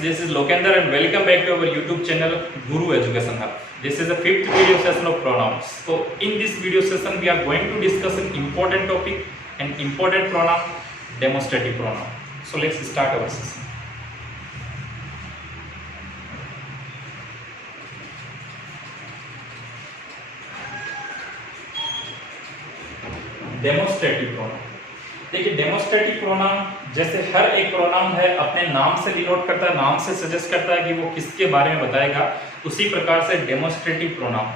this is Lokender and welcome back to our YouTube channel Guru Education Hub. This is the fifth video session of pronouns. So in this video session we are going to discuss an important topic, an important pronoun, demonstrative pronoun. So let's start our session. Demonstrative pronoun. देखिए demonstrative pronoun जैसे हर एक pronoun है अपने नाम से denote करता है, नाम से सजेस्ट करता है कि वो किसके बारे में बताएगा, उसी प्रकार से डेमोस्ट्रेटिव प्रोनाउन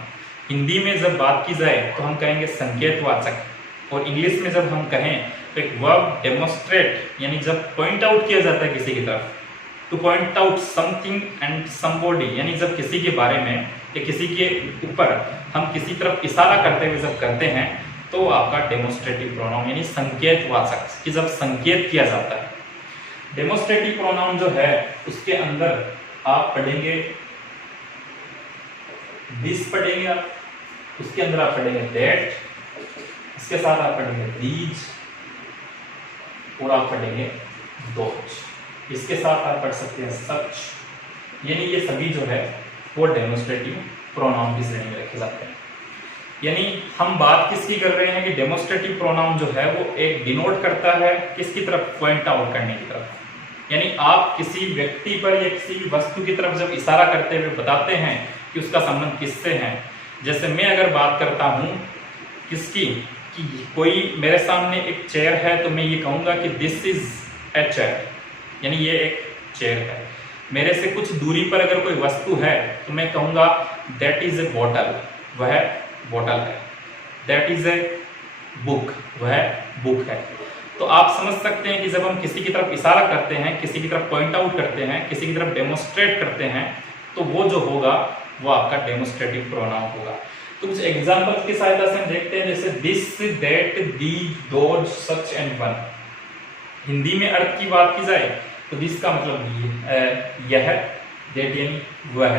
हिंदी में जब बात की जाए तो हम कहेंगे संकेतवाचक, और इंग्लिश में जब हम कहें तो एक वर्ब डेमोस्ट्रेट यानी जब पॉइंट आउट किया जाता है किसी की तरफ, two point out something and somebody, यानी जब किसी के बारे में या किसी के ऊपर हम किसी तरफ इशारा करते हुए जब करते हैं तो आपका डेमोस्ट्रेटिव प्रोनाउन यानी संकेतवाचक कि जब संकेत किया जाता है। डेमोस्ट्रेटिव प्रोनाउन जो है उसके अंदर आप पढ़ेंगे दिस, पढ़ेंगे आप, उसके अंदर आप पढ़ेंगे दैट, इसके साथ आप पढ़ेंगे दीज और आप पढ़ेंगे दोज, इसके साथ आप पढ़ सकते हैं सच, यानी ये सभी जो है वो डेमोस्ट्रेटिव प्रोनाउन की श्रेणी में रखे जाते हैं। यानी हम बात किसकी कर रहे हैं कि डेमोस्ट्रेटिव प्रोनाउन जो है वो एक डिनोट करता है किसकी तरफ, पॉइंट आउट करने की तरफ। यानी आप किसी व्यक्ति पर या किसी वस्तु की तरफ जब इशारा करते हुए बताते हैं कि उसका संबंध किससे है। जैसे मैं अगर बात करता हूं किसकी, कि कोई मेरे सामने एक चेयर है तो मैं ये कहूंगा कि दिस इज ए चेयर, यानी ये एक चेयर है। मेरे से कुछ दूरी पर अगर कोई वस्तु है तो मैं कहूंगा दैट इज ए बॉटल, वह बॉटल है। दैट इज ए बुक, वह बुक है। तो आप समझ सकते हैं कि जब हम किसी की तरफ इशारा करते हैं, किसी की तरफ पॉइंट आउट करते हैं, किसी की तरफ डेमोस्ट्रेट करते हैं, तो वो जो होगा वो आपका डेमोस्ट्रेटिव प्रोनाउन होगा। तो कुछ एग्जांपल्स की सहायता से हम देखते हैं, जैसे this, that, these, those, such and one. Hindi में अर्थ की बात की जाए तो दिस का मतलब यह, दैट यानी वह,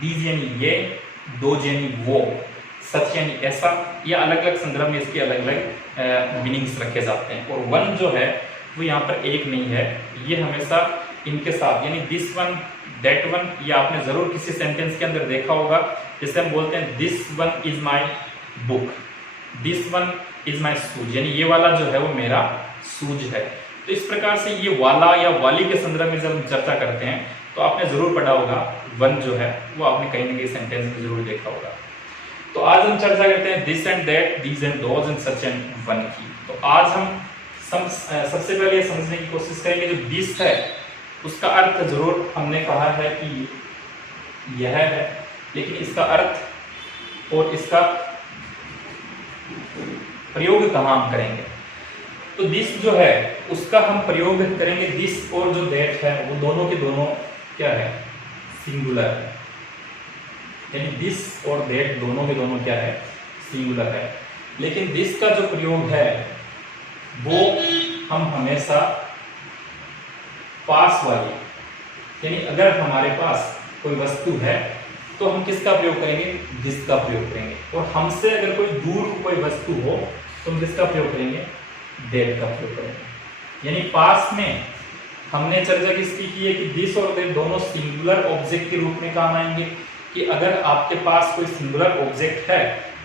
दीज यानी ये, दोज यानी वो, सच यानी ऐसा, या अलग अलग संदर्भ में इसके अलग अलग मीनिंग्स रखे जाते हैं। और वन जो है वो यहाँ पर एक नहीं है, ये हमेशा इनके साथ, यानी दिस वन, दैट वन, ये आपने जरूर किसी सेंटेंस के अंदर देखा होगा। जैसे हम बोलते हैं this one is my book, this one is my shoes, यानी ये वाला जो है वो मेरा शूज है। तो इस प्रकार से ये वाला या वाली के संदर्भ में जब हम चर्चा करते हैं तो आपने जरूर पढ़ा होगा वन जो है वो आपने कहीं ना कहीं सेंटेंस में जरूर देखा होगा। तो आज हम चर्चा करते हैं this and that, these and those and such and one की। तो आज हम सबसे पहले समझने की कोशिश करेंगे जो दिस है उसका अर्थ जरूर हमने कहा है कि यह है, लेकिन इसका अर्थ और इसका प्रयोग कहाँ हम करेंगे। तो दिस जो है उसका हम प्रयोग करेंगे, दिस और जो दैट है वो दोनों के दोनों क्या है, सिंगुलर है। यानी दिस और दैट दोनों के दोनों क्या है, सिंगुलर है। लेकिन दिस का जो प्रयोग है वो हम हमेशा पास वाली, यानी अगर हमारे पास कोई वस्तु है तो हम किसका प्रयोग करेंगे, दिस का प्रयोग करेंगे। और हमसे अगर कोई दूर कोई वस्तु हो तो हम किसका प्रयोग करेंगे, दैट का प्रयोग करेंगे। यानी पास में हमने चर्चा किसकी की है कि दिस और दैट दोनों सिंगुलर ऑब्जेक्ट के रूप में काम आएंगे। कि अगर आपके पास कोई सिंगुलर ऑब्जेक्ट है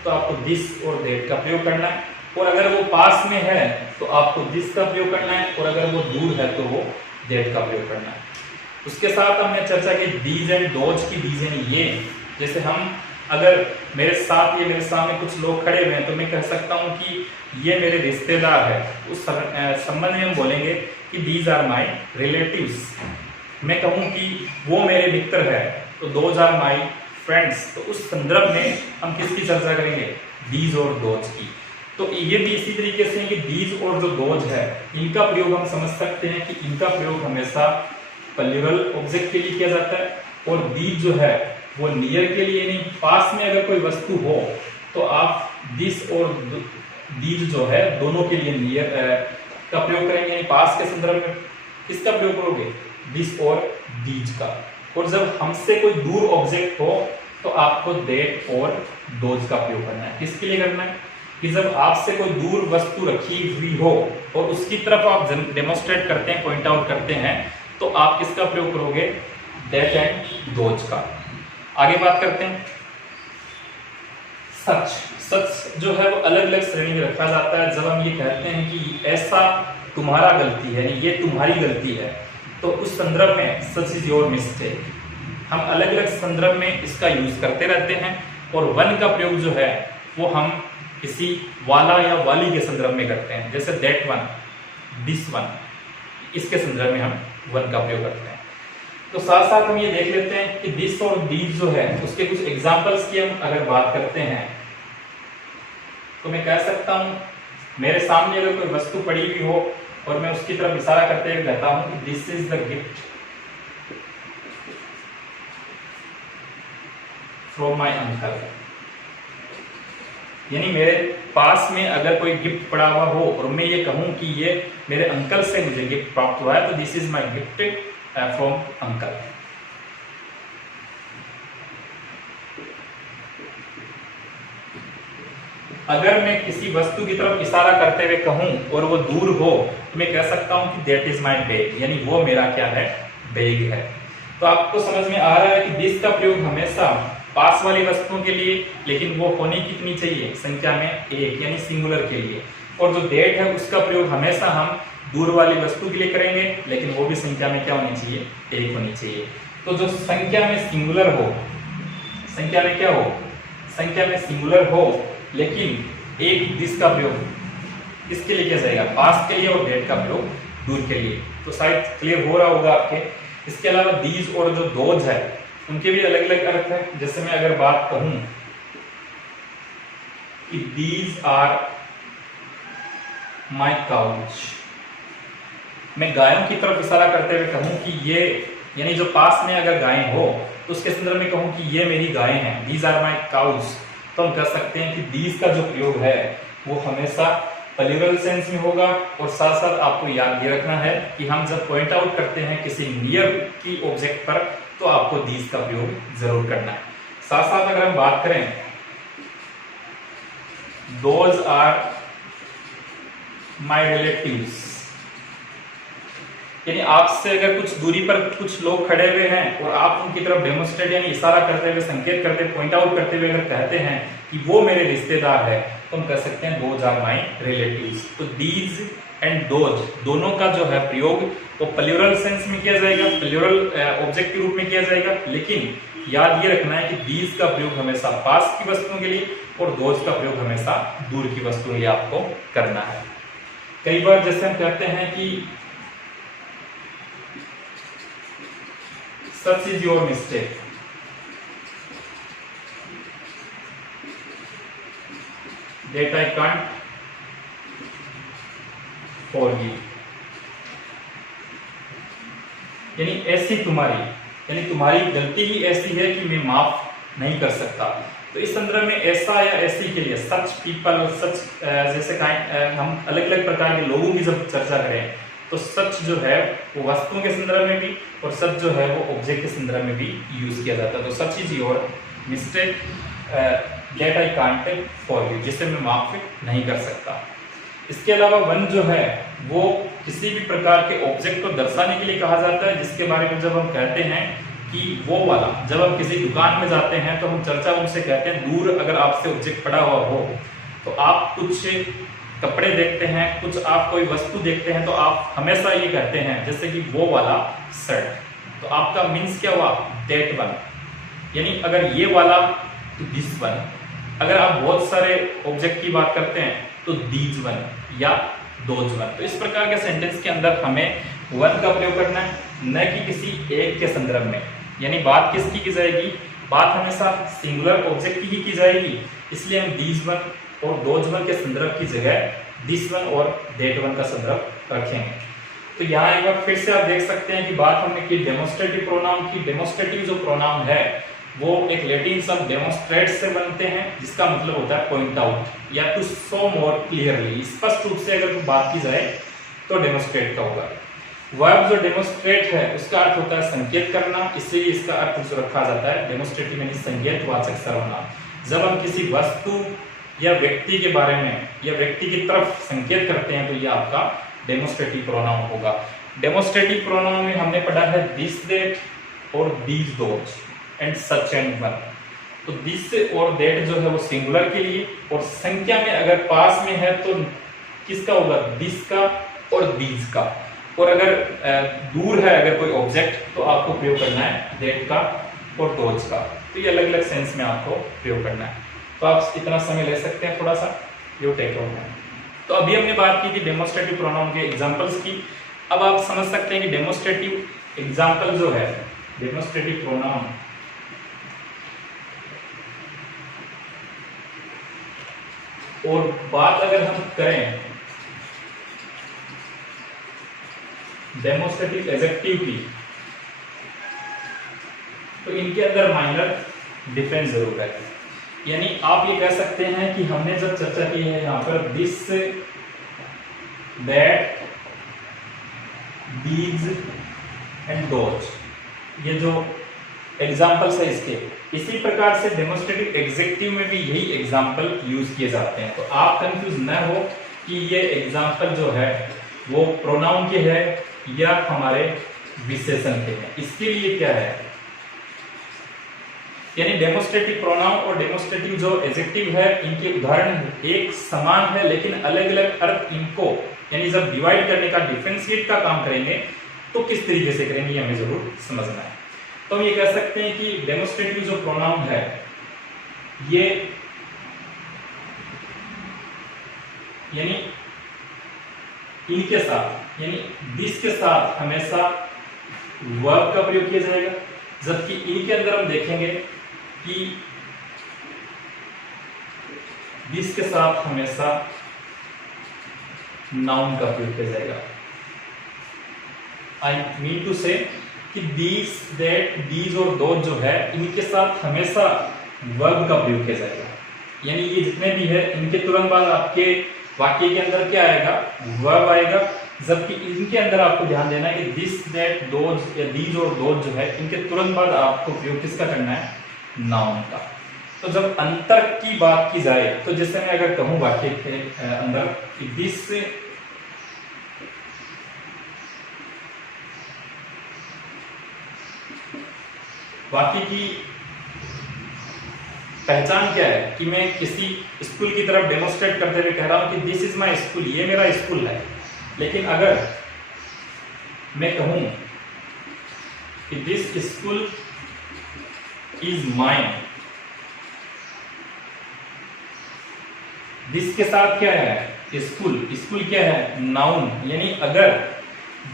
तो आपको दिस और दैट का प्रयोग करना है, और अगर वो पास में है तो आपको दिस का प्रयोग करना है, और अगर वो दूर है तो वो दैट का प्रयोग करना है। उसके साथ हमने चर्चा की दीज एंड दोज की, दीज यानी ये। जैसे हम अगर मेरे साथ या मेरे सामने कुछ लोग खड़े हुए हैं तो मैं कह सकता हूँ कि ये मेरे रिश्तेदार है, उस संबंध में हम बोलेंगे कि दीज आर माई रिलेटिव्स। मैं कहूँ कि वो मेरे मित्र है तो दोज आर माई फ्रेंड्स, तो उस संदर्भ में हम किसकी चर्चा करेंगे, दीज और दोज की। तो ये भी इसी तरीके से कि दीज और जो दोज है इनका प्रयोग हम समझ सकते हैं कि इनका प्रयोग हमेशा प्लूरल ऑब्जेक्ट के लिए किया जाता है, और दीज जो है वो नियर के लिए, नहीं पास में अगर कोई वस्तु हो तो आप दिस और दीज जो है दोनों के लिए नियर का प्रयोग करेंगे। यानी पास के संदर्भ में किसका प्रयोग करोगे, दिस और दीज का। और जब हमसे कोई दूर ऑब्जेक्ट हो तो आपको दैट और दोज का प्रयोग करना है। किसके लिए करना है कि जब आपसे कोई दूर वस्तु रखी हुई हो और उसकी तरफ आप डेमोस्ट्रेट करते हैं, पॉइंट आउट करते हैं, तो आप किसका प्रयोग करोगे? दैट एंड दोज का। आगे बात करते हैं सच। सच जो है वो अलग अलग श्रेणी में रखा जाता है। जब हम ये कहते हैं कि ऐसा तुम्हारा गलती है, यानी ये तुम्हारी गलती है, तो उस संदर्भ में सच इज योर मिस्टेक हम अलग अलग संदर्भ में इसका यूज करते रहते हैं। और वन का प्रयोग जो है वो हम किसी वाला या वाली के संदर्भ में करते हैं, जैसे दैट वन, दिस वन, इसके संदर्भ में हम वन का प्रयोग करते हैं। तो साथ साथ हम ये देख लेते हैं कि दिस और दीज जो है उसके कुछ एग्जांपल्स की हम अगर बात करते हैं तो मैं कह सकता हूं मेरे सामने अगर कोई वस्तु पड़ी हुई हो और मैं उसकी तरफ इशारा करते हुए कहता हूं कि this is the gift from my uncle, यानी मेरे पास में अगर कोई गिफ्ट पड़ा हुआ हो और मैं ये कहूं कि ये मेरे अंकल से मुझे गिफ्ट प्राप्त हुआ है, तो this is my gift from uncle. अगर मैं किसी वस्तु की तरफ इशारा करते हुए कहूं और वो दूर हो तो मैं कह सकता हूं कि दैट इज माय बैग, यानी वो मेरा क्या है? बैग है। तो आपको समझ में आ रहा है कि दिस का प्रयोग हमेशा पास वाली वस्तुओं के लिए, लेकिन वो होनी कितनी चाहिए? संख्या में एक, यानी सिंगुलर के लिए। और जो दैट है उसका प्रयोग हमेशा हम दूर वाली वस्तु के लिए करेंगे, लेकिन वो भी संख्या में क्या होनी चाहिए? एक होनी चाहिए। तो जो संख्या में सिंगुलर हो, संख्या में क्या हो? संख्या में सिंगुलर हो, लेकिन एक दिस का प्रयोग इसके लिए किया जाएगा? पास के लिए, और दैट का प्रयोग दूर के लिए। तो शायद क्लियर हो रहा होगा आपके। इसके अलावा दीज और जो दोज है उनके भी अलग अलग अर्थ है। जैसे मैं अगर बात कहूं कि दीज आर माय काउज, मैं गायों की तरफ इशारा करते हुए कहूं कि ये, यानी जो पास में अगर गायें हो तो उसके संदर्भ में कहूं कि ये मेरी गायें हैं, दीज आर माय काउज, तो हम कह सकते हैं कि दीज का जो प्रयोग है वो हमेशा प्लूरल सेंस में होगा। और साथ साथ आपको याद ये रखना है कि हम जब पॉइंट आउट करते हैं किसी नियर की ऑब्जेक्ट पर तो आपको दीज का प्रयोग जरूर करना है। साथ साथ अगर हम बात करें दोज आर माय रिलेटिव्स, यानी आपसे अगर कुछ दूरी पर कुछ लोग खड़े हुए हैं और आप उनकी तरफ डेमोन्स्ट्रेट यानी इशारा करते हुए, संकेत करते हुए, पॉइंट आउट करते हुए अगर कहते हैं कि वो मेरे रिश्तेदार है, तो हम कह सकते हैं दोज आर माय रिलेटिव्स। तो दीज एंड दोज दोनों का जो है प्रयोग वो प्लूरल सेंस में किया जाएगा, प्लूरल ऑब्जेक्ट के रूप में किया जाएगा। लेकिन याद ये रखना है कि दीज का प्रयोग हमेशा पास की वस्तुओं के लिए और दोज का प्रयोग हमेशा दूर की वस्तुओं के लिए आपको करना है। कई बार जैसे हम कहते हैं कि such is your mistake, that I can't forgive, यानी ऐसी तुम्हारी, यानी तुम्हारी गलती ही ऐसी है कि मैं माफ नहीं कर सकता। तो इस संदर्भ में ऐसा या ऐसी के लिए सच पीपल, सच जैसे हम अलग अलग प्रकार के लोगों की जब चर्चा करें तो सच जो है वो वस्तुओं के संदर्भ में भी और सच जो है वो ऑब्जेक्ट के संदर्भ में भी यूज किया जाता है। तो such is your mistake that I can't forgive, जिसे मैं माफ नहीं कर सकता। इसके अलावा वन जो है वो किसी भी प्रकार के ऑब्जेक्ट को दर्शाने के लिए कहा जाता है, जिसके बारे में जब हम कहते हैं कि वो वाला, जब हम किसी दुकान में जाते हैं तो हम चर्चा उनसे कहते हैं, दूर अगर आपसे ऑब्जेक्ट पड़ा हुआ हो तो आप कुछ कपड़े देखते हैं, कुछ आप कोई वस्तु देखते हैं तो आप हमेशा ये कहते हैं जैसे कि वो वाला शर्ट, तो आपका मीन्स क्या हुआ? दैट वन, यानी अगर ये वाला तो दिस वन। अगर आप बहुत सारे ऑब्जेक्ट की बात करते हैं तो दीज वन या दोज वन। तो इस प्रकार के सेंटेंस के अंदर हमें वन का प्रयोग करना है, न कि किसी एक के संदर्भ में। यानी बात किसकी की जाएगी? बात हमेशा सिंगुलर ऑब्जेक्ट की ही की जाएगी, इसलिए हम दीज वन और दोज वन के संदर्भ की जगह दिस वन और दैट वन का संदर्भ रखेंगे। तो यहाँ एक बार फिर से आप देख सकते हैं कि बात हमने की डेमोन्स्ट्रेटिव प्रोनाउन की। डेमोन्स्ट्रेटिव जो प्रोनाउन है वो एक लैटिन शब्द डेमोन्स्ट्रेट से बनते हैं, जिसका मतलब होता है पॉइंट आउट या टू शो मोर क्लियरली। स्पष्ट रूप से अगर बात की जाए तो डेमोन्स्ट्रेट का होगा। वर्ब जो डेमोन्स्ट्रेट है उसका अर्थ होता है संकेत करना, इसलिए इसका अर्थ जो रखा जाता है डेमोन्स्ट्रेटिव यानी संकेतवाचक सर्वनाम। जब हम किसी वस्तु या व्यक्ति के बारे में या व्यक्ति की तरफ संकेत करते हैं तो ये आपका डेमोन्स्ट्रेटिव प्रोनाउन होगा। डेमोस्ट्रेटिव प्रोनाउन में हमने पढ़ा है दिस दैट और these those and such and one. तो दिस और दैट जो है वो सिंगुलर के लिए, और संख्या में अगर पास में है तो किसका होगा, दिस का और दीज का। और अगर दूर है अगर कोई ऑब्जेक्ट तो आपको प्रयोग करना है दैट का और दोज का। तो ये अलग अलग सेंस में आपको प्रयोग करना है। तो आप इतना समय ले सकते हैं थोड़ा सा, यो टेक आउट है। तो अभी हमने बात की थी डेमोस्ट्रेटिव प्रोनाउन के एग्जांपल्स की। अब आप समझ सकते हैं कि डेमोस्ट्रेटिव एग्जांपल जो है, डेमोस्ट्रेटिव प्रोनाउन और बात अगर हम करें डेमोस्ट्रेटिव एडजेक्टिव की, तो इनके अंदर माइनर डिफरेंस जरूर है। यानी आप ये कह सकते हैं कि हमने जब चर्चा की है यहां पर this that these and those, ये जो एग्जाम्पल्स है इसके, इसी प्रकार से डेमोस्ट्रेटिव एग्जेक्टिव में भी यही एग्जाम्पल यूज किए जाते हैं। तो आप कंफ्यूज न हो कि ये एग्जाम्पल जो है वो प्रोनाउन के है या हमारे विशेषण के हैं। इसके लिए क्या है, यानी डेमोस्ट्रेटिव प्रोनाउन और डेमोस्ट्रेटिव जो एडजेक्टिव है इनके उदाहरण एक समान है, लेकिन अलग अलग अर्थ इनको, यानी जब डिवाइड करने का, डिफरेंशिएट का काम करेंगे तो किस तरीके से करेंगे ये हमें जरूर समझना है। तो हम ये कह सकते हैं कि डेमोस्ट्रेटिव जो प्रोनाउन है ये यानी इनके साथ, यानी दिस के साथ हमेशा वर्ब का प्रयोग किया जाएगा, जबकि इनके अंदर हम देखेंगे कि दिस के साथ हमेशा नाउन का प्रयोग किया जाएगा। आई मीन टू से कि दिस दैट दीज और दोज जो है इनके साथ हमेशा वर्ब का प्रयोग किया जाएगा। यानी ये जितने भी है इनके तुरंत बाद आपके वाक्य के अंदर क्या आएगा, वर्ब आएगा, जबकि इनके अंदर आपको ध्यान देना है कि दिस दैट दोज या दीज और दोज जो है इनके तुरंत बाद आपको प्रयोग किसका करना है, नाउन का। तो जब अंतर की बात की जाए तो जैसे मैं अगर कहूं वाक्य के अंदर कि दिस वाक्य की पहचान क्या है कि मैं किसी स्कूल की तरफ डेमोस्ट्रेट करते हुए कह रहा हूं कि दिस इज माय स्कूल, ये मेरा स्कूल है। लेकिन अगर मैं कहूं कि this school is mine, this के साथ क्या है, स्कूल, स्कूल क्या है, नाउन। यानी अगर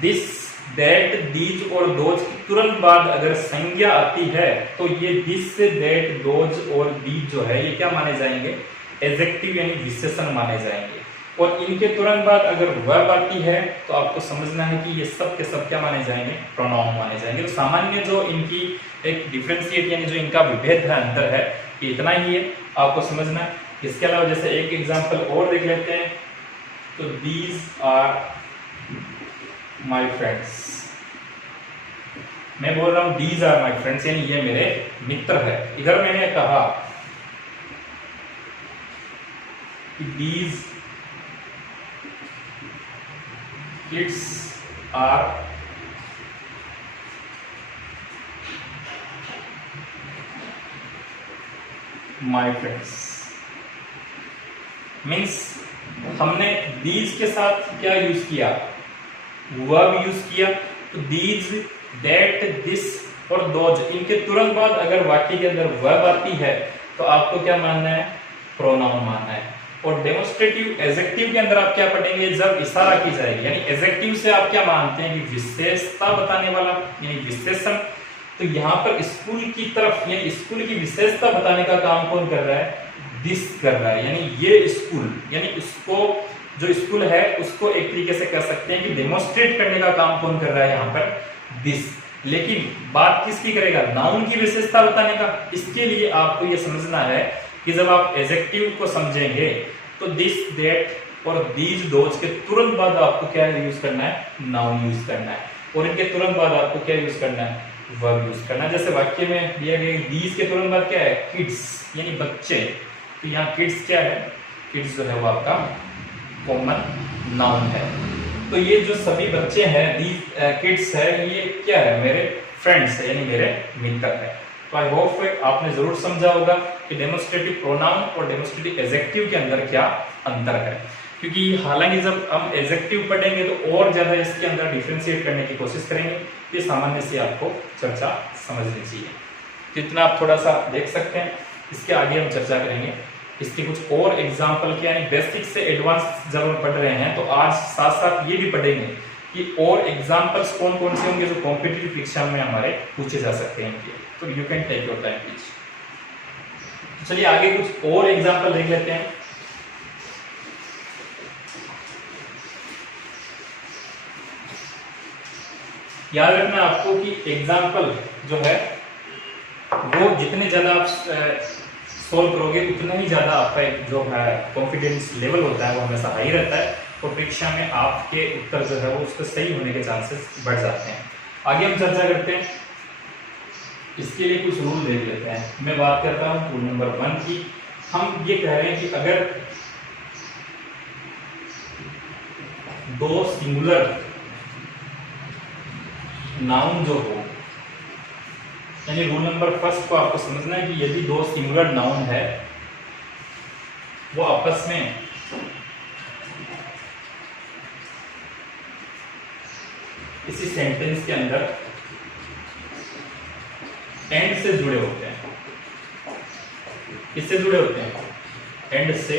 दिस दैट दीज और दोज की तुरंत बाद अगर संज्ञा आती है तो ये दिस दैट दोज और दीज जो है ये क्या माने जाएंगे, एडजेक्टिव यानी विशेषण माने जाएंगे। और इनके तुरंत बाद अगर वर्ब आती है तो आपको समझना है कि ये सब के सब क्या माने जाएंगे, प्रोनाउन माने जाएंगे। तो सामान्य जो इनकी एक डिफरेंशिएट यानी जो इनका विभेद है, अंतर है, ये इतना ही है, आपको समझना है। इसके अलावा जैसे एक एग्जांपल और देख लेते हैं, तो दीज आर माय फ्रेंड्स, मैं बोल रहा हूं दीज आर माय फ्रेंड्स, यानी ये मेरे मित्र है। इधर मैंने कहा कि these kids are my friends, means हमने दीज के साथ क्या यूज किया, वर्ब यूज किया। तो दीज दैट दिस और दोज, इनके तुरंत बाद अगर वाक्य के अंदर वर्ब आती है तो आपको क्या मानना है, प्रोनाउन मानना है। और डेमोस्ट्रेटिव एडजेक्टिव के अंदर आप क्या पढ़ेंगे, जब इशारा की जाएगी, यानी एडजेक्टिव से आप क्या मानते हैं कि विशेषता बताने वाला यानी विशेषण। तो यहाँ पर स्कूल की तरफ यानी स्कूल की विशेषता बताने का काम कौन कर रहा है, दिस कर रहा है। यानी ये स्कूल, यानी उसको जो स्कूल है उसको एक तरीके से कह सकते हैं कि डेमोस्ट्रेट करने का काम कौन कर रहा है यहाँ पर, दिस। लेकिन बात किसकी करेगा, नाउन की विशेषता बताने का। इसके लिए आपको ये समझना है कि जब आप एडजेक्टिव को समझेंगे तो दिस दैट और दीज दोज के तुरंत बाद आपको क्या यूज करना है, नाउन यूज करना है। और इनके तुरंत बाद आपको क्या यूज करना है, वर्ब यूज करना है। जैसे वाक्य में दिया गया दीज के तुरंत बाद क्या है, किड्स यानी बच्चे। तो यहाँ किड्स क्या है, किड्स जो है वो आपका कॉमन नाउन है। तो ये जो सभी बच्चे हैं, दीज किड्स है, ये क्या है, मेरे फ्रेंड्स है, यानी मेरे मित्र है। तो आई होप आपने जरूर समझा होगा कि डेमोस्ट्रेटिव प्रोनाउन और डेमोस्ट्रेटिव एडजेक्टिव के अंदर क्या अंतर है। क्योंकि हालांकि जब हम एडजेक्टिव पढ़ेंगे तो और ज्यादा इसके अंदर डिफरेंशिएट करने की कोशिश करेंगे। ये सामान्य से आपको चर्चा समझनी चाहिए। तो इतना आप थोड़ा सा देख सकते हैं। इसके आगे हम चर्चा करेंगे इसके कुछ और एग्जाम्पल के, यानी बेसिक से एडवांस जब हम पढ़ रहे हैं तो आज साथ साथ ये भी पढ़ेंगे कि और एग्जाम्पल्स कौन कौन से होंगे जो कॉम्पिटिटिव एग्जाम में हमारे पूछे जा सकते हैं इनके। तो you can take your time please. चलिए आगे कुछ और एग्जाम्पल देख लेते हैं। याद रखना आपको कि एग्जाम्पल जो है वो जितने ज्यादा आप सोल्व करोगे उतना ही ज्यादा आपका जो है कॉन्फिडेंस लेवल होता है वो हमेशा हाई रहता है और परीक्षा में आपके उत्तर जो है वो उसके सही होने के चांसेस बढ़ जाते हैं। आगे हम चर्चा करते हैं। इसके लिए कुछ रूल देख लेते हैं। मैं बात करता हूँ रूल नंबर 1 की। हम ये कह रहे हैं कि अगर दो सिंगुलर नाउन जो हो, यानी रूल नंबर 1 को आपको समझना है कि यदि दो सिंगुलर नाउन है वो आपस में इसी सेंटेंस के अंदर एंड से जुड़े होते हैं। किससे जुड़े होते हैं? एंड से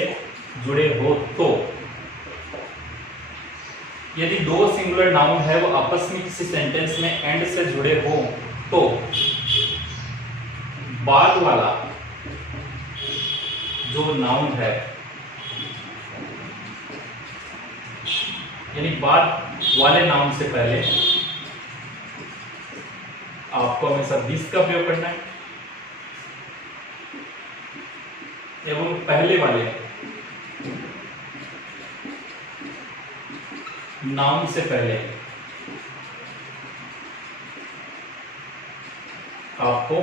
जुड़े हो तो, यदि दो सिंगुलर नाउन है वो आपस में किसी सेंटेंस में एंड से जुड़े हो तो बाद वाला जो नाउन है, यानी बाद वाले नाउन से पहले आपको हमेशा दिस का प्रयोग करना है एवं पहले वाले नाउन से पहले आपको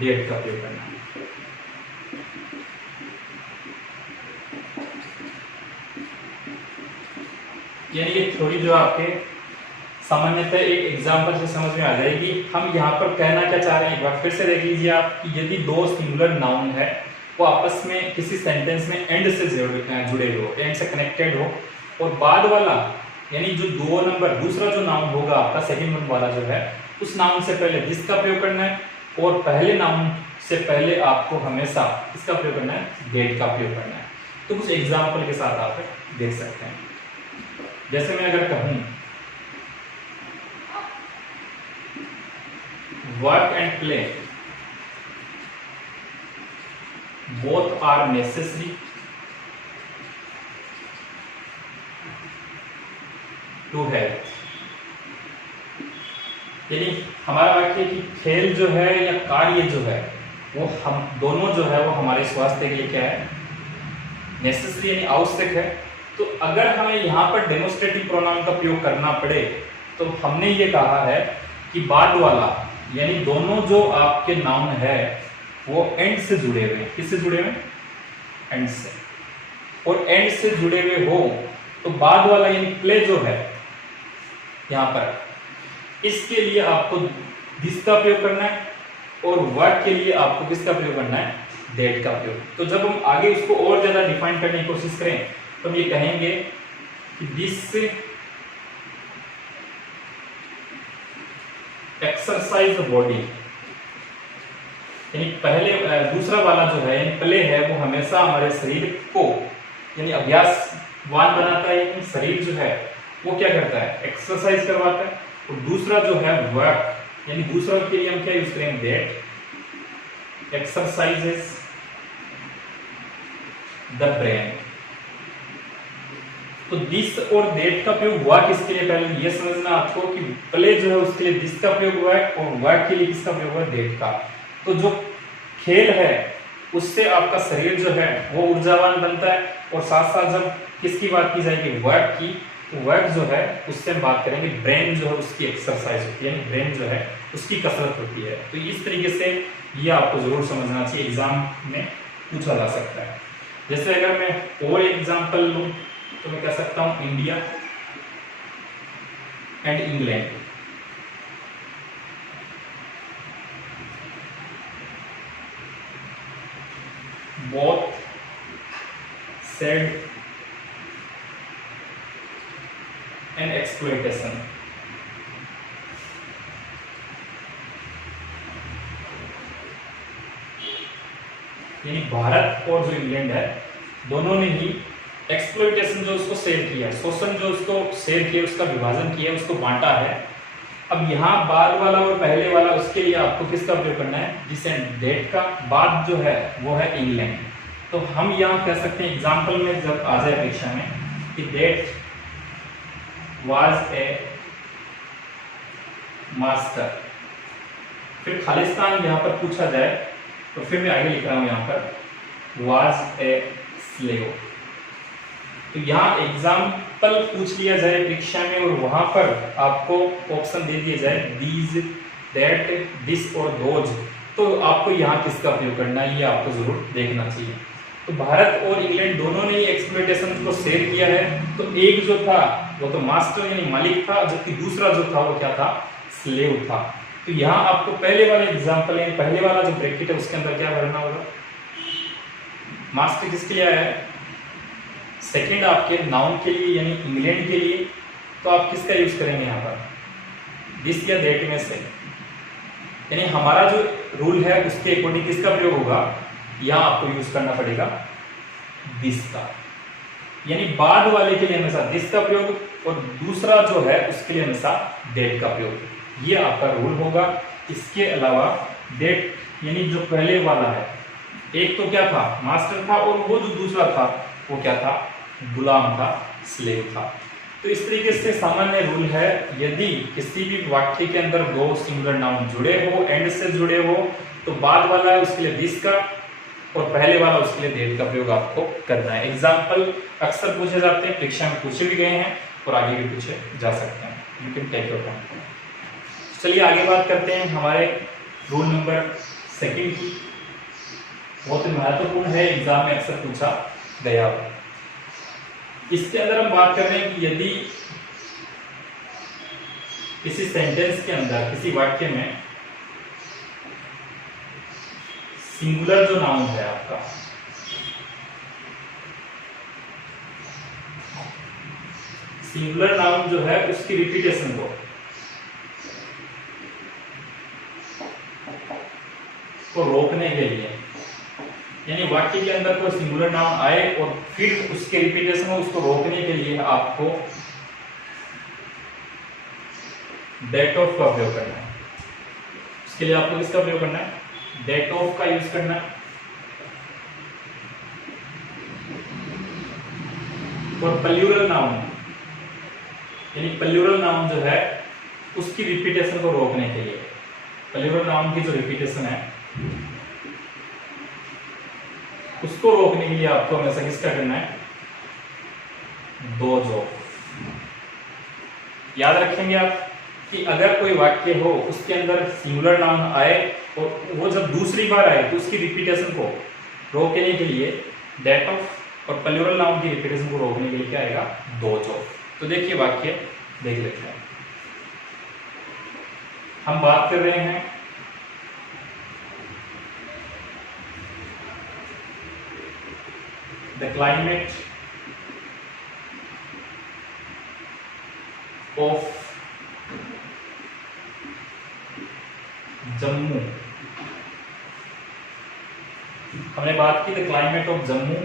डेट का प्रयोग करना है। यानी ये थोड़ी जो आपके सामान्यतः एक एग्जाम्पल से समझ में आ जाएगी। हम यहाँ पर कहना क्या चाह रहे हैं, एक बार फिर से देख लीजिए आप कि यदि दो सिंगुलर नाउन है वो आपस में किसी सेंटेंस में एंड से जुड़े हो, एंड से कनेक्टेड हो, और बाद वाला यानी जो दो नंबर दूसरा जो नाउन होगा आपका सेकंड नंबर वाला जो है उस नाउन से पहले दिस का प्रयोग करना है और पहले नाउन से पहले आपको हमेशा किसका प्रयोग करना है? डेट का प्रयोग करना है। तो कुछ एग्जाम्पल के साथ आप देख सकते हैं। जैसे मैं अगर कहूं work and play both are necessary to health, यानी हमारा वाक्य कि खेल जो है या कार्य जो है वो हम दोनों जो है वो हमारे स्वास्थ्य के लिए क्या है? नेसेसरी यानी आवश्यक है। तो अगर हमें यहाँ पर डेमोस्ट्रेटिव प्रोनाउन का प्रयोग करना पड़े तो हमने ये कहा है कि बाद वाला यानी दोनों जो आपके नाउन है वो एंड से जुड़े हुए हैं। किससे जुड़े हुए? एंड से। और एंड से जुड़े हुए हो तो बाद वाला यानी प्ले जो है यहाँ पर, इसके लिए आपको दिस का प्रयोग करना है और वर्क के लिए आपको किसका प्रयोग करना है? डेट का प्रयोग। तो जब हम आगे इसको और ज्यादा डिफाइन करने की कोशिश करें तो हम ये कहेंगे कि दिस एक्सरसाइज द बॉडी, यानी पहले दूसरा वाला जो है यानी प्ले है वो हमेशा हमारे शरीर को यानी अभ्यासवान बनाता है, यानी शरीर जो है वो क्या करता है? एक्सरसाइज करवाता है। और दूसरा जो है वर्क, यानी दूसरा के लिए हम क्या यूज करेंगे? That exercises the brain. तो दिस और डेट का प्रयोग वर्क इसके लिए पहले ये समझना आपको कि प्ले जो है उसके लिए दिस का प्रयोग हुआ है और वर्क के लिए किसका प्रयोग हुआ है? डेट का। तो जो खेल है उससे आपका शरीर जो है वो ऊर्जावान बनता है और साथ साथ जब किसकी बात की जाएगी? वर्क की, तो वर्क जो है उससे हम बात करेंगे ब्रेन जो है उसकी एक्सरसाइज होती है, यानी ब्रेन जो है उसकी कसरत होती है। तो इस तरीके से ये आपको जरूर समझना चाहिए, एग्जाम में पूछा जा सकता है। जैसे अगर मैं और एग्जाम्पल लूँ तो मैं कह सकता हूँ India and England. Both said an exploitation. यानी भारत और जो इंग्लैंड है दोनों ने ही एक्सप्लॉइटेशन जो उसको शेयर किया, शोषण जो उसको शेयर किया, उसका विभाजन किया, उसको बांटा है। अब यहाँ बाद वाला और पहले वाला, उसके लिए आपको किसका प्रयोग करना है? दिस एंड दैट का। बाद जो है वो है इंग्लैंड। तो हम यहाँ कह सकते हैं एग्जाम्पल में जब आ जाए परीक्षा में कि दैट वाज ए मास्टर, फिर खालिस्तान यहाँ पर पूछा जाए तो फिर मैं आगे लिख रहा हूँ यहाँ पर वाज ए स्लेव। तो यहाँ एग्जाम्पल पूछ लिया जाए परीक्षा में और वहां पर आपको ऑप्शन दे दिया जाए दीज, दैट, दिस और दोज, तो आपको यहाँ किसका प्रयोग करना है ये आपको जरूर देखना चाहिए। तो भारत और इंग्लैंड दोनों ने ही एक्सप्लॉइटेशन को शेयर किया है। तो एक जो था वो तो मास्टर यानी मालिक था, जबकि दूसरा जो था वो क्या था? स्लेव था। तो यहाँ आपको पहले वाले एग्जाम्पल है, पहले वाला जो ब्रैकेट है उसके अंदर क्या भरना होगा? मास्टर किसके लिए आया है? सेकंड आपके नाउन के लिए यानी इंग्लैंड के लिए। तो आप किसका यूज करेंगे यहाँ पर? दिस या दैट में से, यानी हमारा जो रूल है उसके अकॉर्डिंग किसका प्रयोग होगा? यहाँ आपको यूज करना पड़ेगा दिस का, यानी बाद वाले के लिए हमेशा दिस का प्रयोग और दूसरा जो है उसके लिए हमेशा दैट का प्रयोग। ये आपका रूल होगा। इसके अलावा दैट यानी जो पहले वाला है, एक तो क्या था? मास्टर था, और वो जो दूसरा था वो क्या था? गुलाम था, स्लेव था। तो इस तरीके से सामान्य रूल है, यदि किसी भी वाक्य के अंदर दो सिंगुलर नाउन जुड़े हो, एंड से जुड़े हो, तो बाद वाला है उसके लिए दिस का और पहले वाला उसके लिए दैट का प्रयोग आपको करना है। एग्जाम्पल अक्सर पूछे जाते हैं, परीक्षा में पूछे भी गए हैं और आगे भी पूछे जा सकते हैं। You can take your time. चलिए आगे बात करते हैं हमारे रूल नंबर सेकंड की। बहुत महत्वपूर्ण है, एग्जाम में अक्सर पूछा गया। इसके अंदर हम बात कर रहे हैं कि यदि किसी सेंटेंस के अंदर, किसी वाक्य में सिंगुलर जो नाउन है आपका, सिंगुलर नाउन जो है उसकी रिपीटेशन को रोकने के लिए, यानी वाक्य के अंदर कोई सिंगुलर नाउन आए और फिर उसके रिपीटेशन हो, उसको रोकने के लिए आपको दैट ऑफ का प्रयोग करना है। उसके लिए आपको किसका प्रयोग करना है? दैट ऑफ का यूज करना है। और प्लूरल नाउन यानी प्लूरल नाउन जो है उसकी रिपीटेशन को रोकने के लिए, प्लूरल नाउन की जो रिपीटेशन है उसको रोकने के लिए आपको हमेशा किसका करना है? Those of. याद रखेंगे आप कि अगर कोई वाक्य हो उसके अंदर सिंगुलर नाउन आए और वो जब दूसरी बार आए तो उसकी रिपीटेशन को रोकने के लिए दैट ऑफ, और प्लूरल नाउन की रिपीटेशन को रोकने के लिए क्या आएगा? Those of. तो देखिए वाक्य देख लेते हैं। हम बात कर रहे हैं the climate of जम्मू। हमने बात की the climate of Jammu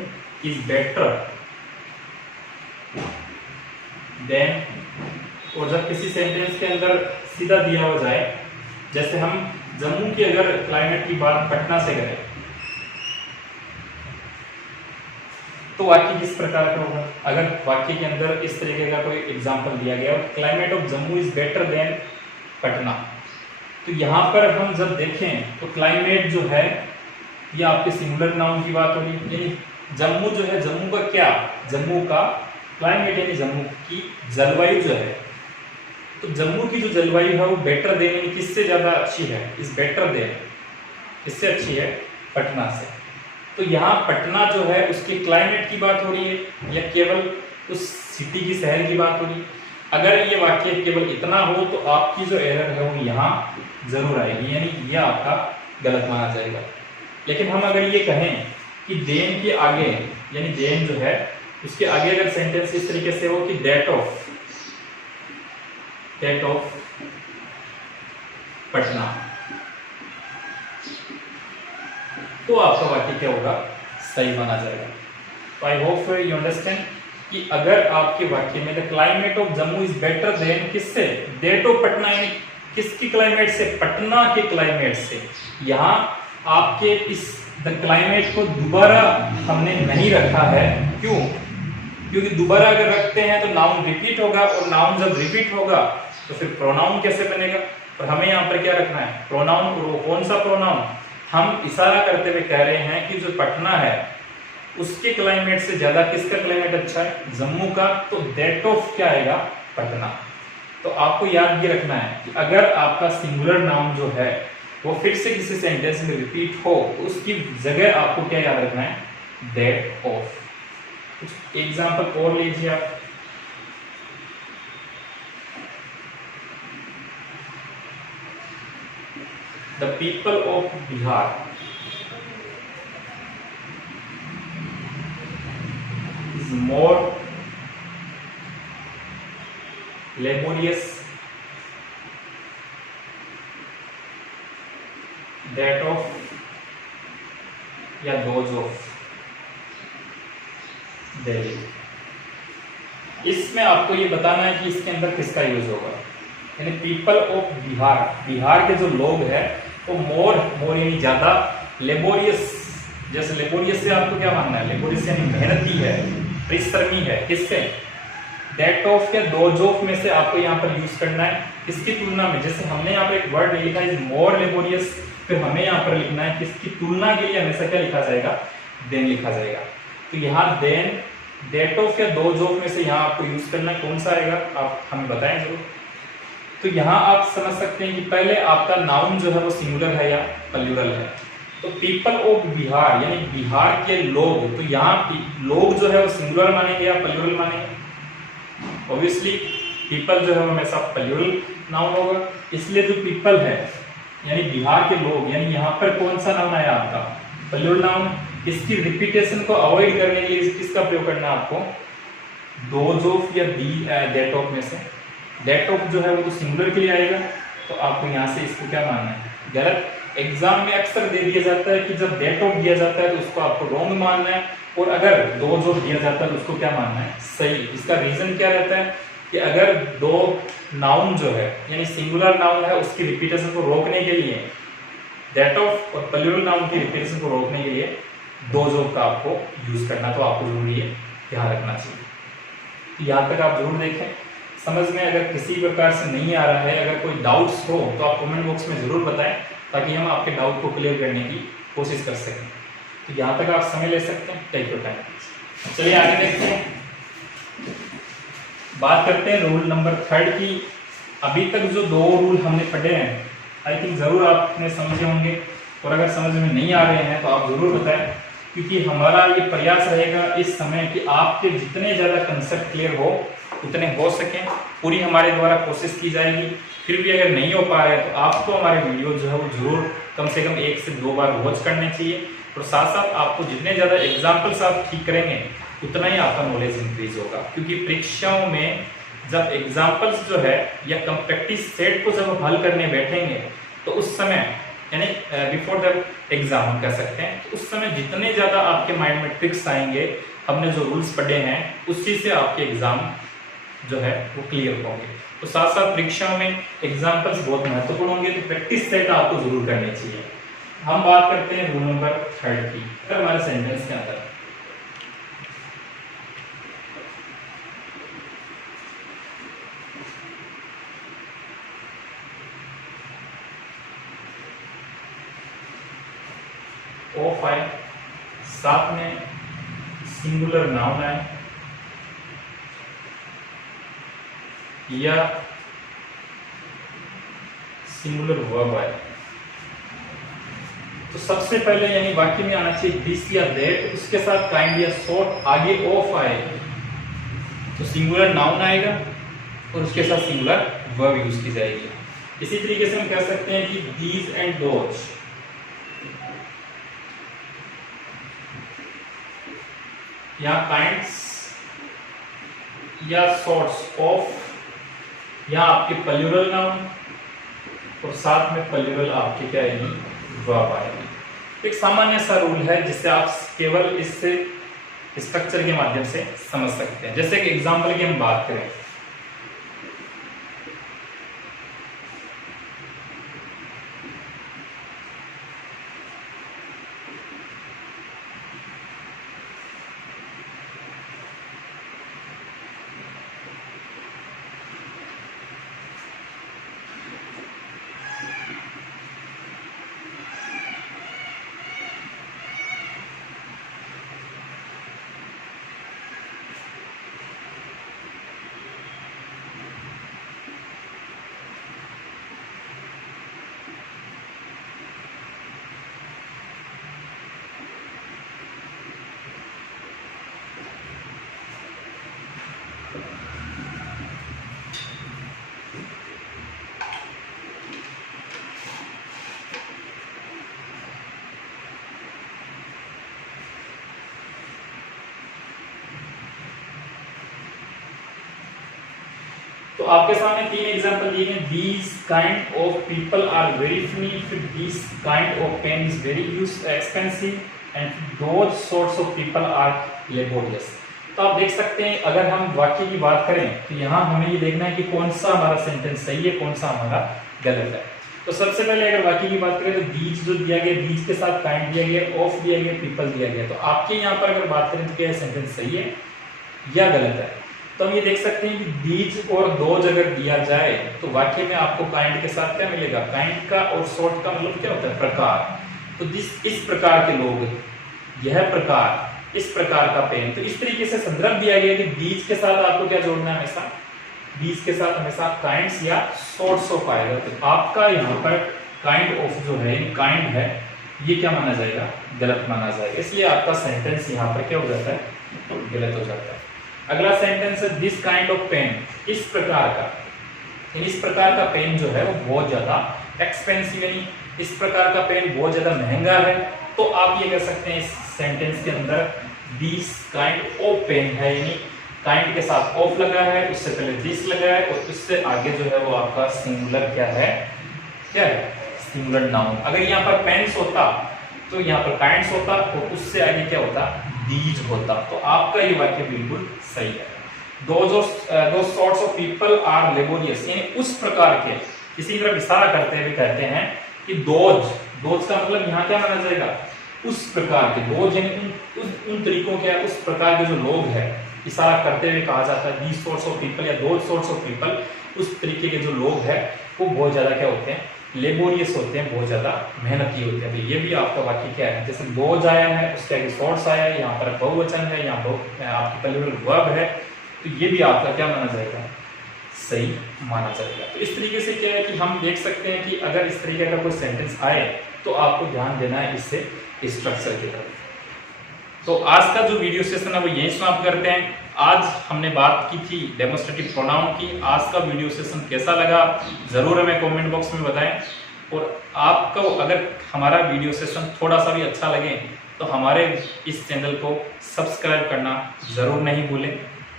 is better than, और जब किसी सेंटेंस के अंदर सीधा दिया हो जाए, जैसे हम जम्मू की अगर क्लाइमेट की बात पटना से करें तो वाक्य किस प्रकार का होगा? अगर वाक्य के अंदर इस तरीके का कोई एग्जांपल दिया गया, climate of Jammu is better than Patna, तो यहाँ पर हम जब देखें तो क्लाइमेट जो है ये आपके सिंगुलर नाउन की बात होगी, यानी जम्मू जो है, जम्मू का क्या? जम्मू का क्लाइमेट यानी जम्मू की जलवायु जो है, तो जम्मू की जो जलवायु है वो बेटर देन यानी किससे ज्यादा अच्छी है? इस बेटर देन, इससे अच्छी है पटना से। तो यहाँ पटना जो है उसके क्लाइमेट की बात हो रही है या केवल उस सिटी की, शहर की बात हो रही है? अगर ये वाक्य केवल इतना हो तो आपकी जो एरर है वो यहाँ जरूर आएगी, यानी ये आपका गलत माना जाएगा। लेकिन हम अगर ये कहें कि देन के आगे, यानी देन जो है उसके आगे अगर सेंटेंस इस तरीके से हो कि दैट ऑफ पटना, तो आपका वाक्य क्या होगा, सही माना जाएगा। तो आई होप यू अंडरस्टैंड कि अगर आपके वाक्य में the climate of Jammu is better than किससे, दैट ऑफ पटना, यानी किसकी क्लाइमेट से, पटना के क्लाइमेट से। यहाँ आपके इस द क्लाइमेट को दोबारा हमने नहीं रखा है, क्यों, क्योंकि दोबारा अगर रखते हैं तो नाउन रिपीट होगा, और नाउन जब रिपीट होगा तो फिर प्रोनाउन कैसे बनेगा। और हमें यहाँ पर क्या रखना है, प्रोनाउन। और वो कौन सा प्रोनाउन, हम इशारा करते हुए कह रहे हैं कि जो पटना है उसके क्लाइमेट से ज्यादा किसका क्लाइमेट अच्छा है, जम्मू का। तो दैट ऑफ क्या आएगा, पटना। तो आपको याद ये रखना है कि अगर आपका सिंगुलर नाउन जो है वो फिर से किसी सेंटेंस में रिपीट हो तो उसकी जगह आपको क्या याद रखना है, दैट ऑफ। कुछ एग्जाम्पल और लीजिए आप। The people of Bihar is more laborious that of या those of दिल्ली। इसमें आपको ये बताना है कि इसके अंदर किसका यूज होगा, यानी पीपल ऑफ बिहार, बिहार के जो लोग हैं वो मोर यानी ज्यादा, लेबोरियस, जैसे लेबोरियस से आपको क्या मानना है, लेबोरियस यानी मेहनती है, परिश्रमी है, किससे, दैट ऑफ या दोज ऑफ में से आपको यहाँ पर यूज करना है किसकी तुलना में। जैसे हमने यहाँ पर एक वर्ड नहीं लिखा है मोर लेबोरियस, फिर हमें यहाँ पर लिखना है किसकी तुलना के लिए हमेशा क्या लिखा जाएगा, देन लिखा जाएगा। तो यहाँ देन, दैट ऑफ या दोज ऑफ में से यहाँ आपको यूज करना है, कौन सा आएगा आप हमें बताएं जरूर। तो यहाँ आप समझ सकते हैं कि पहले आपका नाउन जो है वो सिंगुलर है या प्लूरल है। तो पीपल ऑफ बिहार यानी बिहार के लोग, तो यहाँ लोग जो है वो सिंगुलर मानेंगे या प्लूरल मानेंगे, ऑब्वियसली पीपल जो है हमेशा प्लूरल नाउन होगा। इसलिए जो पीपल है यानी बिहार के लोग, यानी यहाँ पर कौन सा नाउन आया आपका, प्लूरल नाउन। इसकी रिपीटेशन को अवॉइड करने के लिए किसका प्रयोग करना है आपको, दोज ऑफ या दैट ऑफ में से। दैट ऑफ जो है वो तो सिंगुलर के लिए आएगा, तो आपको यहाँ से इसको क्या मानना है, गलत। एग्जाम में अक्सर दे दिया जाता है कि जब दैट ऑफ दिया जाता है तो उसको आपको रॉन्ग मानना है, और अगर दोज ऑफ दिया जाता है तो उसको क्या मानना है, सही। इसका रीजन क्या रहता है कि अगर दो नाउन जो है यानी सिंगुलर नाउन है उसकी रिपीटेशन को रोकने के लिए, दैट ऑफ और प्लूरल नाउन की रिपीटेशन को रोकने के लिए दोज ऑफ का आपको यूज करना, तो आपको जरूरी है ध्यान रखना चाहिए। यहाँ तक आप जरूर देखें, समझ में अगर किसी प्रकार से नहीं आ रहा है, अगर कोई डाउट्स हो तो आप कमेंट बॉक्स में जरूर बताएं ताकि हम आपके डाउट को क्लियर करने की कोशिश कर सकें। तो यहाँ तक आप समय ले सकते हैं, टेक योर टाइम। चलिए आगे देखते हैं, बात करते हैं रूल नंबर 3 की। अभी तक जो 2 रूल हमने पढ़े हैं आई थिंक जरूर आपने समझे होंगे, और अगर समझ में नहीं आ रहे हैं तो आप जरूर बताएं, क्योंकि हमारा ये प्रयास रहेगा इस समय कि आपके जितने ज़्यादा कंसेप्ट क्लियर हो उतने हो सकें, पूरी हमारे द्वारा कोशिश की जाएगी। फिर भी अगर नहीं हो पा रहे तो आपको हमारे वीडियो जो है वो जरूर कम से कम 1 से 2 बार वॉच करने चाहिए, और साथ साथ आपको जितने ज़्यादा एग्जाम्पल्स आप ठीक करेंगे उतना ही आपका नॉलेज इंक्रीज होगा। क्योंकि परीक्षाओं में जब एग्जाम्पल्स जो है या प्रैक्टिस सेट को जब हम हल करने बैठेंगे तो उस समय यानी बिफोर द एग्जाम हम कह सकते हैं, तो उस समय जितने ज़्यादा आपके माइंड में ट्रिक्स आएंगे, हमने जो रूल्स पढ़े हैं उसी से आपके एग्जाम जो है वो क्लियर होंगे। तो साथ साथ परीक्षाओं में एग्जाम्पल्स बहुत महत्वपूर्ण होंगे, तो प्रैक्टिस सेट आपको जरूर करनी चाहिए। हम बात करते हैं रूल नंबर 3 की। अगर हमारे सेंटेंस के अंदर ऑफ आए, साथ में सिंगुलर नाउन आए या सिंगुलर वर्ब आए, तो सबसे पहले यानी वाक्य में आना चाहिए दिस या दैट, उसके साथ काइंड या शॉर्ट, आगे ऑफ आए तो सिंगुलर नाउन आएगा, और उसके साथ सिंगुलर वर्ब यूज की जाएगी। इसी तरीके से हम कह सकते हैं कि दीज एंड दोज, या काइंड्स या सॉर्ट्स ऑफ, यहाँ आपके प्लूरल नाउन और साथ में प्लूरल आपके क्या आएगी, वर्ब आएगी। एक सामान्य सा रूल है जिससे आप केवल इससे स्ट्रक्चर के माध्यम से समझ सकते हैं। जैसे कि एग्जांपल की हम बात करें, तो आपके सामने 3 एग्जांपल दिए गए। These kind of people are very funny, this kind of pen is very expensive, and those sorts of people are laborious। तो आप देख सकते हैं, अगर हम वाक्य की बात करें तो यहाँ हमें ये देखना है कि कौन सा हमारा सेंटेंस सही है, कौन सा हमारा गलत है। तो सबसे पहले अगर वाक्य की बात करें तो बीज जो दिया गया, बीज के साथ काइंड दिया गया, ऑफ दिया गया, पीपल दिया गया। तो आपके यहाँ पर अगर बात करें तो क्या सेंटेंस सही है या गलत है? तो हम ये देख सकते हैं कि बीज और दोज अगर दिया जाए तो वाक्य में आपको काइंड के साथ क्या मिलेगा, काइंड का और सॉर्ट का मतलब क्या होता है, प्रकार। तो इस प्रकार के लोग, यह प्रकार, इस प्रकार का पेन। तो इस तरीके से संदर्भ दिया गया कि बीज के साथ आपको क्या जोड़ना है, हमेशा बीज के साथ हमेशा काइंड्स या सॉर्ट्स ऑफ आएगा। तो आपका यहाँ पर काइंड ऑफ जो है, काइंड है, ये क्या माना जाएगा, गलत माना जाएगा। इसलिए आपका सेंटेंस यहाँ पर क्या हो जाता है, गलत हो जाता है। अगला सेंटेंस है दिस काइंड ऑफ पेन, इस प्रकार का, इस प्रकार का पेन जो है वो बहुत ज्यादा एक्सपेंसिव, यानी इस प्रकार का पेन बहुत ज्यादा महंगा है। तो आप ये कह सकते हैं इस सेंटेंस के अंदर दिस काइंड ऑफ पेन है, यानी काइंड के साथ ऑफ लगा है, उससे पहले दिस लगा है, और उससे आगे जो है वो आपका सिंगुलर क्या है, क्या है, सिंगुलर नाउन। अगर यहाँ पर पेन्स होता तो यहाँ पर काइंड्स होता, और उससे आगे क्या होता, दीज होता। तो आपका ये वाक्य बिल्कुल सही है। those sorts of people are laborious, यानी उस प्रकार के, किसी तरफ इशारा करते हुए कहते हैं कि दोज का मतलब यहाँ क्या माना जाएगा, उस प्रकार के। दोज यानी उन तरीकों के, उस प्रकार के जो लोग हैं, इशारा करते हुए कहा जाता है these sorts of people या those sorts of people, उस तरीके के जो लोग हैं वो बहुत ज्यादा क्या होते हैं, लेबोरियस होते हैं, बहुत ज्यादा मेहनती होते हैं। तो ये भी आपका वाक्य क्या है, जैसे दोज आया है, उसके आगे सॉर्ट्स आया है, यहाँ पर बहुवचन है, यहाँ पर आपकी प्लूरल वर्ब है, तो ये भी आपका क्या माना जाएगा, सही माना जाएगा। तो इस तरीके से क्या है कि हम देख सकते हैं कि अगर इस तरीके का कोई सेंटेंस आए तो आपको ध्यान देना है इससे स्ट्रक्चर की तरफ। तो आज का जो वीडियो सेशन है वो यही समाप्त करते हैं। आज हमने बात की थी डेमोस्ट्रेटिव प्रोनाउन की। आज का वीडियो सेशन कैसा लगा जरूर हमें कमेंट बॉक्स में बताएं, और आपको अगर हमारा वीडियो सेशन थोड़ा सा भी अच्छा लगे तो हमारे इस चैनल को सब्सक्राइब करना जरूर नहीं भूलें।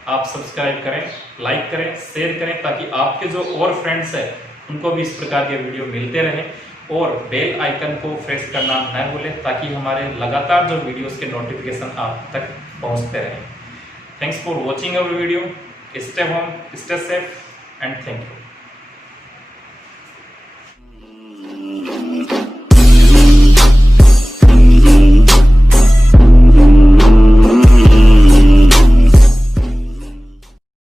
आप सब्सक्राइब करें, लाइक करें, शेयर करें, ताकि आपके जो और फ्रेंड्स हैं उनको भी इस प्रकार के वीडियो मिलते रहें, और बेल आइकन को प्रेस करना न भूलें, ताकि हमारे लगातार जो वीडियोस के नोटिफिकेशन आप तक पहुंचते रहें। Thanks for watching our video. Stay home, stay safe, and thank you.